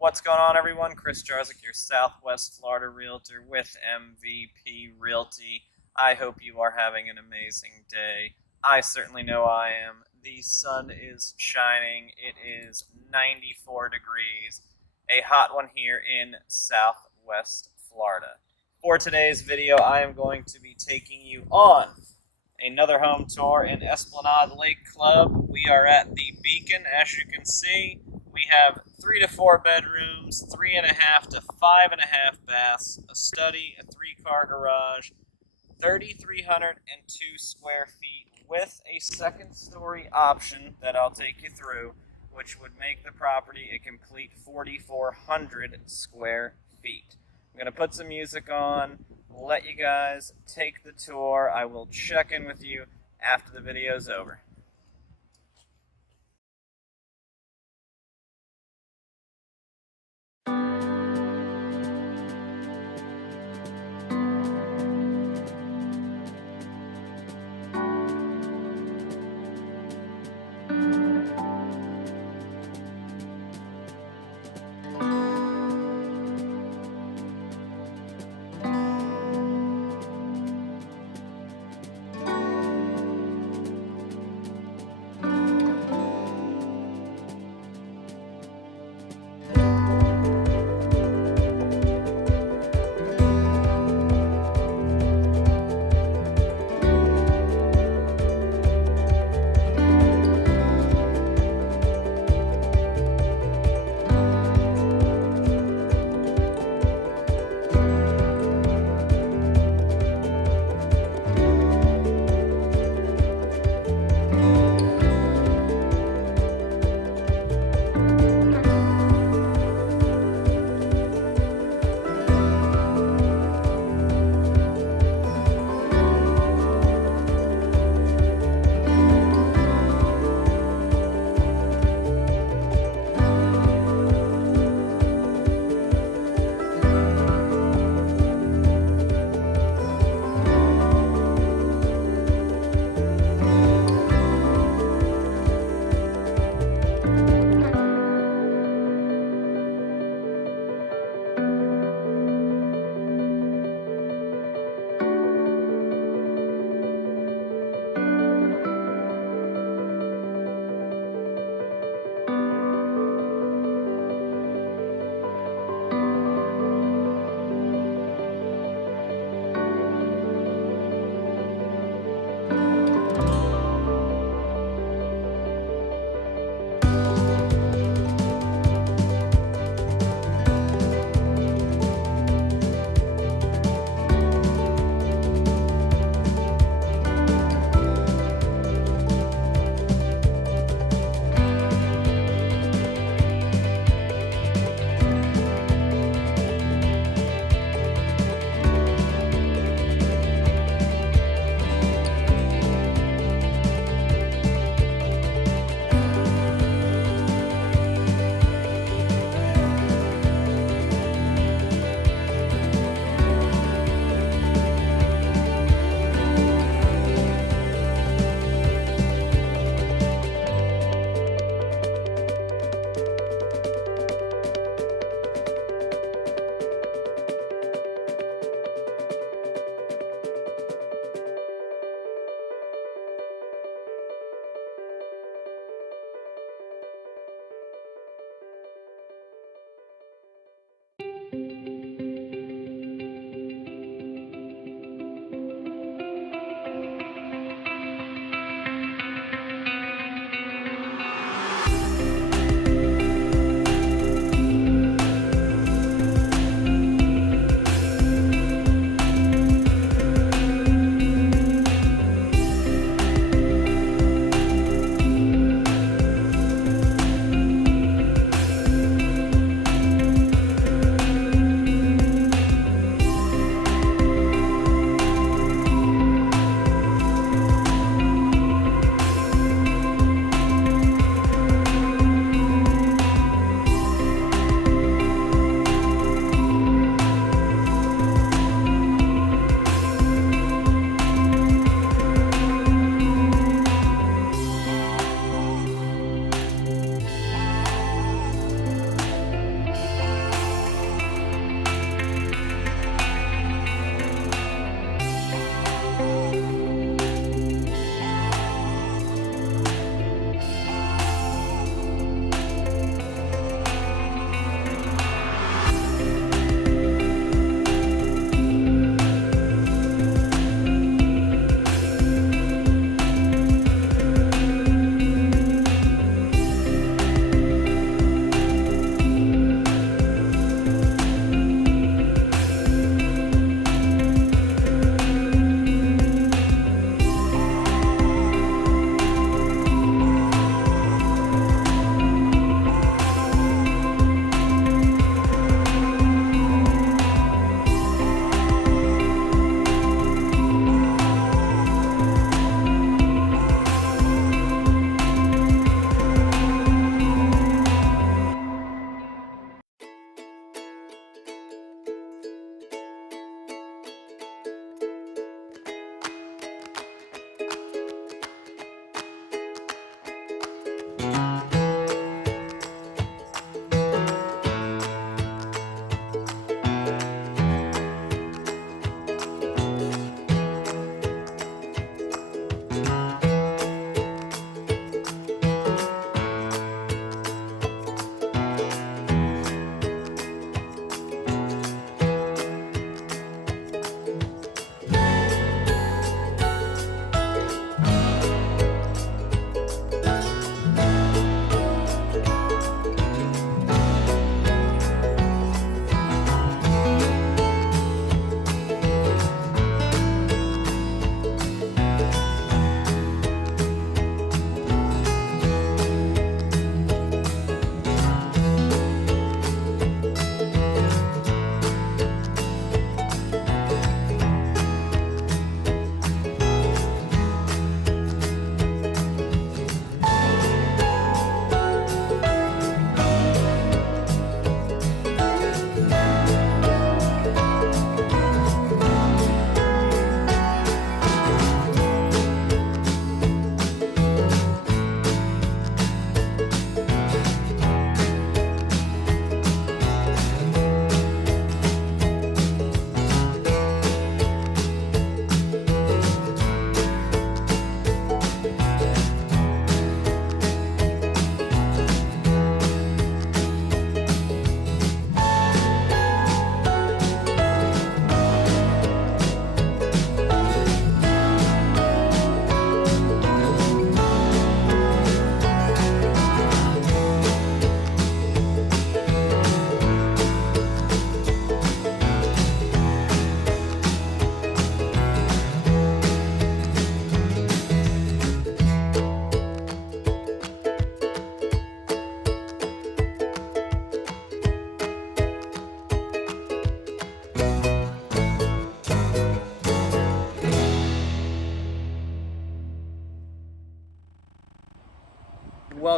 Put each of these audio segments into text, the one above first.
What's going on, everyone? Chris Jarzyk, your Southwest Florida realtor with MVP Realty. I hope you are having an amazing day. I certainly know I am. The sun is shining. It is 94 degrees. A hot one here in Southwest Florida. For today's video, I am going to be taking you on another home tour in Esplanade Lake Club. We are at the Beacon, as you can see. We have 3 to 4 bedrooms, 3.5 to 5.5 baths, a study, a 3-car garage, 3,302 square feet with a second-story option that I'll take you through, which would make the property a complete 4,400 square feet. I'm going to put some music on, let you guys take the tour. I will check in with you after the video's over.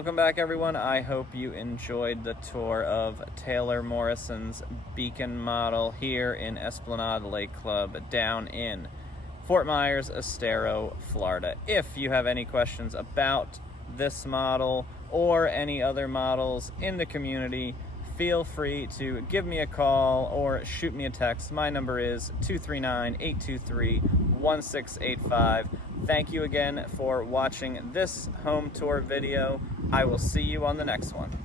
Welcome back, everyone. I hope you enjoyed the tour of Taylor Morrison's Beacon model here in Esplanade Lake Club down in Fort Myers, Estero, Florida. If you have any questions about this model or any other models in the community, feel free to give me a call or shoot me a text. My number is 239-823-1685. Thank you again for watching this home tour video. I will see you on the next one.